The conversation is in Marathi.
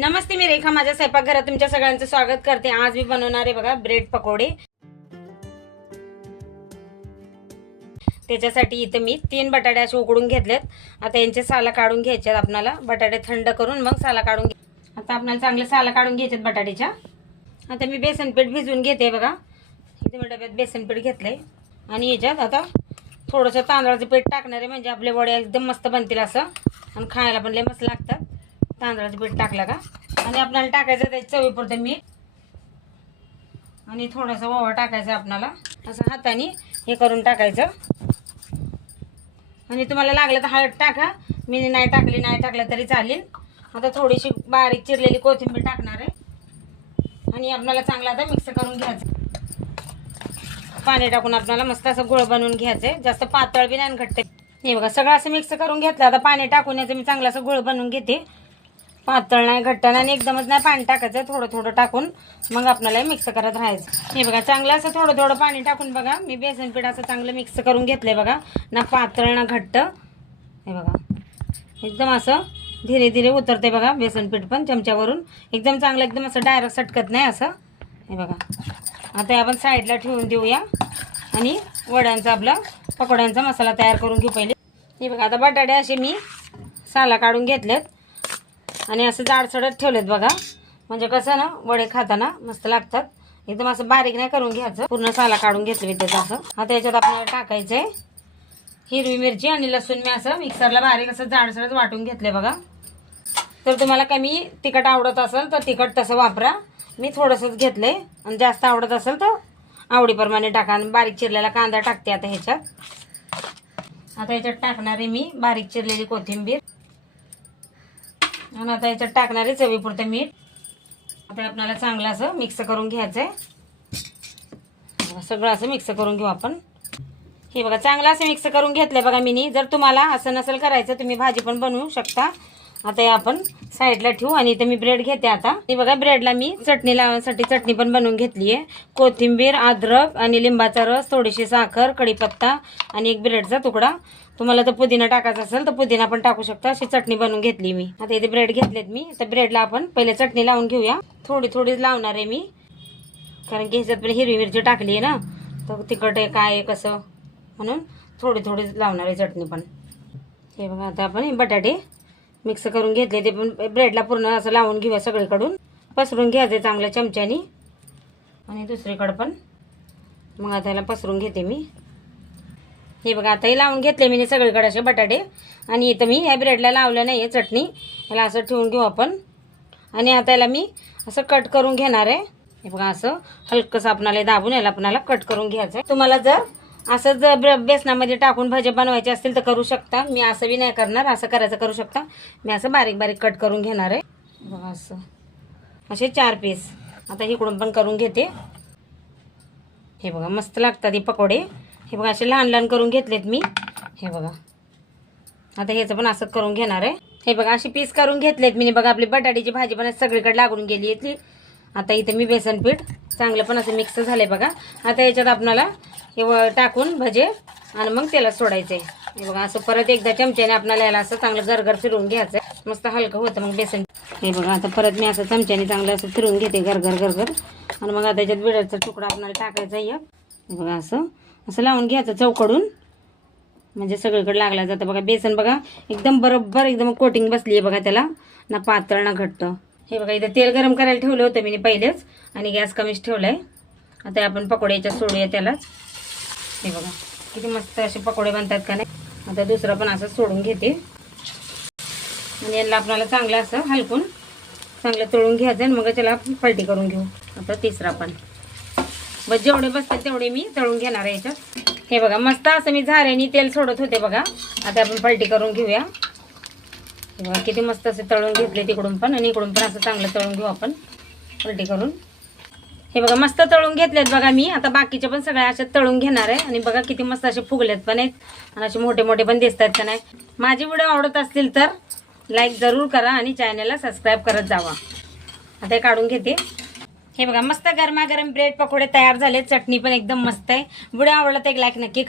नमस्ते, मी रेखा माझ्या स्वयंपाकघरात तुमच्या सगळ्यांचं स्वागत करते। आज मी बनवणार आहे बघा ब्रेड पकोडे। त्याच्यासाठी इथे मी 3 बटाटे असे उकडून घेतलेत। आता यांचे साला काढून घ्यायचे आपल्याला। बटाटे थंड करून मग साला काढून आता आपल्याला चांगले साला काढून घ्यायचे बटाट्याच्या। आता मी बेसन पीठ भिजवून घेते बघा। इथे मी डब्यात बेसन पीठ घेतलंय आणि याच्यात आता थोडंसं तांदळाचं पीठ टाकणार आहे, म्हणजे आपले वडे एकदम मस्त बनतील असं आणि खायला पण लय मस्त लागतात। तांदळाचं पीठ टाकलं का आणि आपल्याला टाकायचं त्याच्या चवीपुरतं मीठ आणि थोडासा ओवा टाकायचा आपल्याला। असं हाताने हे करून टाकायचं आणि तुम्हाला लागलं तर हळद टाका, मी नाही टाकलं तरी चालेल। आता थोडीशी बारीक चिरलेली कोथिंबीर टाकणार आहे आणि आपल्याला चांगला आता मिक्स करून घ्यायचं। पाणी टाकून आपल्याला मस्त असं गोळ बनवून घ्यायचंय, जास्त पातळ बी नाही घट्ट। हे बघा सगळं असं मिक्स करून घेतलं। आता पाणी टाकून याचं मी चांगला असं गोळ बनवून घेते, पातळ नाही घट्ट नाही आणि एकदमच नाही पाणी टाकायचं, थोडं थोडं टाकून मग आपल्याला मिक्स करत राहायचं। हे बघा चांगलं असं थोडं थोडं पाणी टाकून बघा मी बेसन पीठ असं चांगलं मिक्स करून घेतलंय बघा, ना पातळ ना घट्ट। हे बघा एकदम असं धीरे धीरे उतरते बघा बेसन पीठ पण चमच्यावरून, एकदम चांगलं एकदम असं डायरेक्ट सटकत नाही असं। हे बघा आता आपण साईडला ठेवून देऊया आणि वड्यांचा आपला पकोड्यांचा मसाला तयार करून घेऊ पहिले। हे बघा आता बटाटे असे मी साला काढून घेतलेत आणि असं जाडसडत ठेवलेत बघा, म्हणजे कसं ना वडे खाताना मस्त लागतात। एकदम असं बारीक नाही करून घ्यायचं, पूर्ण साला काढून घेतले त्याचं असं। आता याच्यात आपल्याला टाकायचंय हिरवी मिरची आणि लसूण, मी असं मिक्सरला बारीक असं जाडसडत वाटून घेतले बघा। तर तुम्हाला कमी तिखट आवडत असेल तर तिखट तसं वापरा, मी थोडंसंच घेतलंय आणि जास्त आवडत असेल तर आवडीप्रमाणे टाका। आणि बारीक चिरलेला कांदा टाकते आता ह्याच्यात। आता याच्यात टाकणार आहे मी बारीक चिरलेली कोथिंबीर आणि आता याच्यात टाकणारे चवीपुरतं मीठ। आता आपल्याला चांगलं असं मिक्स करून घ्यायचंय, सगळं असं मिक्स करून घेऊ आपण। हे बघा चांगलं असं मिक्स करून घेतलंय बघा मी। जर तुम्हाला असं नसेल करायचं तुम्ही भाजी पण बनवू शकता। आता हे आपण साईडला ठेवू आणि इथे मी ब्रेड घेते आता। हे बघा ब्रेडला मी चटणी लावण्यासाठी चटणी पण बनवून घेतली आहे, कोथिंबीर, अद्रक आणि लिंबाचा रस, थोडीशी साखर, कढीपत्ता आणि एक ब्रेडचा तुकडा। तुम्हाला तर पुदिना टाकायचा असेल तर पुदिना पण टाकू शकता, अशी चटणी बनवून घेतली मी। आता इथे ब्रेड घेतलेत मी, तर ब्रेडला आपण पहिले चटणी लावून घेऊया। थोडी थोडी लावणार आहे मी, कारण की ह्याच्यात पण हिरवी मिरची टाकली आहे ना, तर तिखट आहे काय आहे कसं, म्हणून थोडी थोडी लावणार आहे चटणी पण। हे बघा आता आपण हे बटाटे मिक्स करून घेतले, ते पण ब्रेडला पूर्ण असं लावून घेऊया, सगळीकडून पसरून घ्यायचे चांगल्या चमच्यानी आणि दुसरीकडे पण। मग आता याला पसरून घेते मी। हे बघा आता हे लावून घेतले मी सगळीकडे असे बटाटे आणि इथं मी ह्या ब्रेडला लावलं नाही आहे चटणी, याला असं ठेवून घेऊ आपण आणि आता याला मी असं कट करून घेणार आहे। हे बघा असं हलकंसं आपल्याला दाबून याला आपल्याला कट करून घ्यायचं आहे। तुम्हाला जर असं जर बेसनामध्ये टाकून भजे बनवायचे असतील तर करू शकता, मी असं बी नाही करणार, असं करायचं करू शकता। मी असं बारीक बारीक कट करून घेणार आहे बघा, असं असे 4 पीस। आता इकडून पण करून घेते। हे बघा मस्त लागतात हे पकोडे। हे बघा असे लहान लहान करून घेतलेत मी। हे बघा आता ह्याचं पण असं करून घेणार आहे। हे बघा अशी पीस करून घेतलेत मी बघा। आपली बटाट्याची भाजी पण सगळीकडे लागून गेली आहे। आता इथे मी बेसन पीठ चांगलं पण असं मिक्स झालंय बघा। आता याच्यात आपल्याला हे टाकून भजे आणि मग त्याला सोडायचंय। हे बघा असं परत एकदा चमच्याने आपल्याला याला असं चांगलं गरगर फिरवून घ्यायचंय, मस्त हलकं होतं मग बेसन। हे बघा आता परत मी असं चमच्याने चांगलं असं फिरवून घेते गरगर गरगर आणि मग आता याच्यात बिडाचा तुकडा आपल्याला टाकायचा आहे। हे बघा असं असं लावून घ्यायचं चौकडून, म्हणजे सगळीकडे लागला जातं बघा। बेसन बघा एकदम बरोबर एकदम कोटिंग बसली आहे बघा त्याला, ना पातळ ना घट्ट। हे बघा इथं तेल गरम करायला ठेवलं होतं मी पहिलेच आणि गॅस कमीच ठेवलाय। आता आपण पकोड्याच्या सोडूया त्यालाच। हे बघा किती मस्त असे पकोडे बनतात का नाही। आता दुसरं पण असं सोडून घेते आणि याला आपल्याला चांगलं असं हलकून चांगलं तळून घ्यायचं आणि मग त्याला पलटी करून घेऊ। आता तिसरा पण बस जेवढे बसतात तेवढे मी तळून घेणार आहे याच्यात। हे बघा मस्त असं मी झाऱ्याने तेल सोडत होते बघा। आता आपण पलटी करून घेऊया। हे बघा किती मस्त असे तळून घेतले तिकडून पण आणि इकडून पण असं चांगलं तळून घेऊ आपण पलटी करून। हे बघा मस्त तळून घेतलेत बघा मी। आता बाकीचे पण सगळ्या अशा तळून घेणार आहे आणि बघा किती मस्त असे फुगलेत पण आहेत आणि असे मोठे मोठे पण दिसतात का नाही। माझी व्हिडिओ आवडत असतील तर लाईक जरूर करा आणि चॅनलला सबस्क्राईब करत जावा। आता हे काढून घेते। हे बघा मस्त गरमागरम ब्रेड पकोडे तयार झाले, चटणी पण एकदम मस्त आहे। व्हिडिओ आवडला तर एक लाईक नक्की करा।